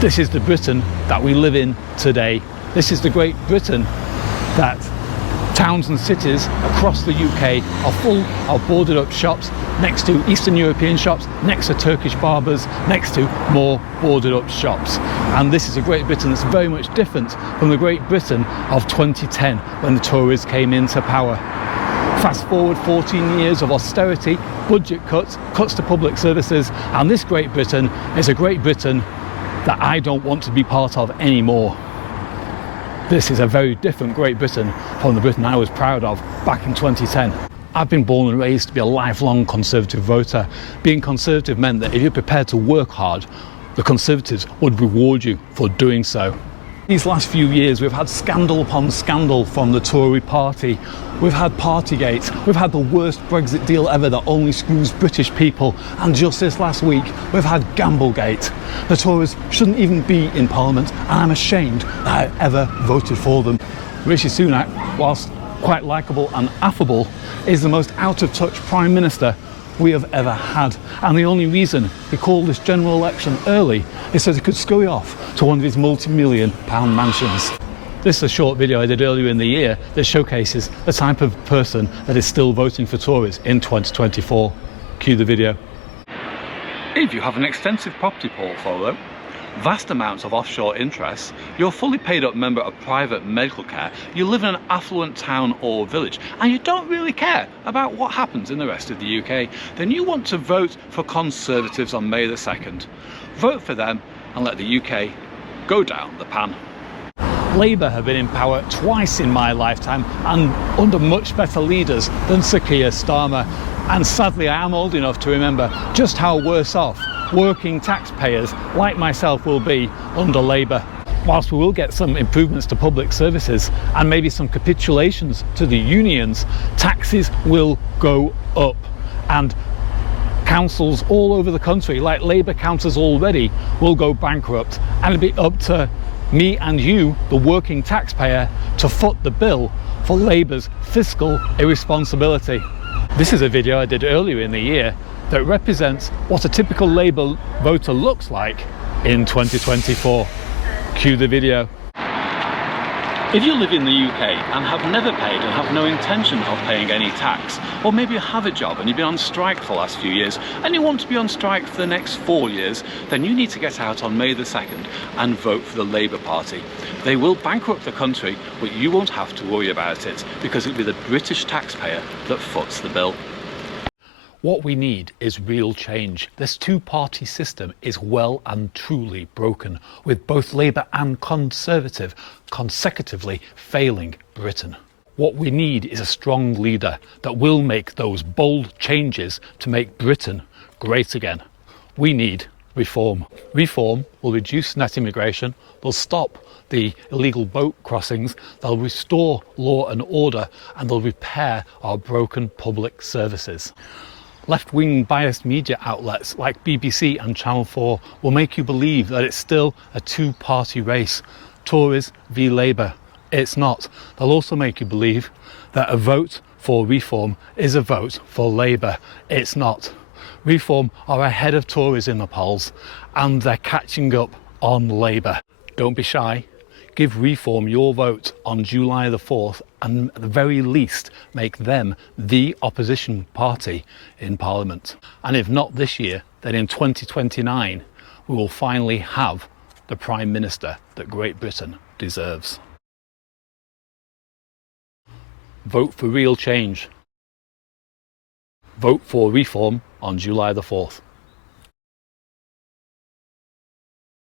This is the Britain that we live in today. This is the Great Britain that towns and cities across the UK are full of boarded up shops, next to Eastern European shops, next to Turkish barbers, next to more boarded up shops. And this is a Great Britain that's very much different from the Great Britain of 2010 when the Tories came into power. Fast forward 14 years of austerity, budget cuts, cuts to public services, and this Great Britain is a Great Britain that I don't want to be part of anymore. This is a very different Great Britain from the Britain I was proud of back in 2010. I've been born and raised to be a lifelong Conservative voter. Being Conservative meant that if you're prepared to work hard, the Conservatives would reward you for doing so. These last few years we've had scandal upon scandal from the Tory party. We've had Partygate, we've had the worst Brexit deal ever that only screws British people, and just this last week we've had Gamblegate. The Tories shouldn't even be in Parliament, and I'm ashamed that I ever voted for them. Rishi Sunak, whilst quite likeable and affable, is the most out-of-touch Prime Minister we have ever had, and the only reason he called this general election early is so he could scurry off to one of his multi-million pound mansions. This is a short video I did earlier in the year that showcases the type of person that is still voting for Tories in 2024. Cue the video. If you have an extensive property portfolio, vast amounts of offshore interests, you're a fully paid up member of private medical care, you live in an affluent town or village, and you don't really care about what happens in the rest of the UK, then you want to vote for Conservatives on May the 2nd. Vote for them and let the UK go down the pan. Labour have been in power twice in my lifetime and under much better leaders than Sir Keir Starmer, and sadly I am old enough to remember just how worse off working taxpayers like myself will be under Labour. Whilst we will get some improvements to public services and maybe some capitulations to the unions, taxes will go up, and councils all over the country, like Labour councils already, will go bankrupt, and it'll be up to me and you, the working taxpayer, to foot the bill for Labour's fiscal irresponsibility. This is a video I did earlier in the year that represents what a typical Labour voter looks like in 2024. Cue the video. If you live in the UK and have never paid and have no intention of paying any tax, or maybe you have a job and you've been on strike for the last few years and you want to be on strike for the next 4 years, then you need to get out on May the 2nd and vote for the Labour Party. They will bankrupt the country, but you won't have to worry about it because it'll be the British taxpayer that foots the bill. What we need is real change. This two-party system is well and truly broken, with both Labour and Conservative consecutively failing Britain. What we need is a strong leader that will make those bold changes to make Britain great again. We need reform. Reform will reduce net immigration, will stop the illegal boat crossings, they'll restore law and order, and they'll repair our broken public services. Left-wing biased media outlets like BBC and Channel 4 will make you believe that it's still a two-party race, Tories v Labour. It's not. They'll also make you believe that a vote for Reform is a vote for Labour. It's not. Reform are ahead of Tories in the polls, and they're catching up on Labour. Don't be shy. Give Reform your vote on July the 4th, and at the very least make them the opposition party in Parliament. And if not this year, then in 2029 we will finally have the Prime Minister that Great Britain deserves. Vote for real change. Vote for Reform on July the 4th.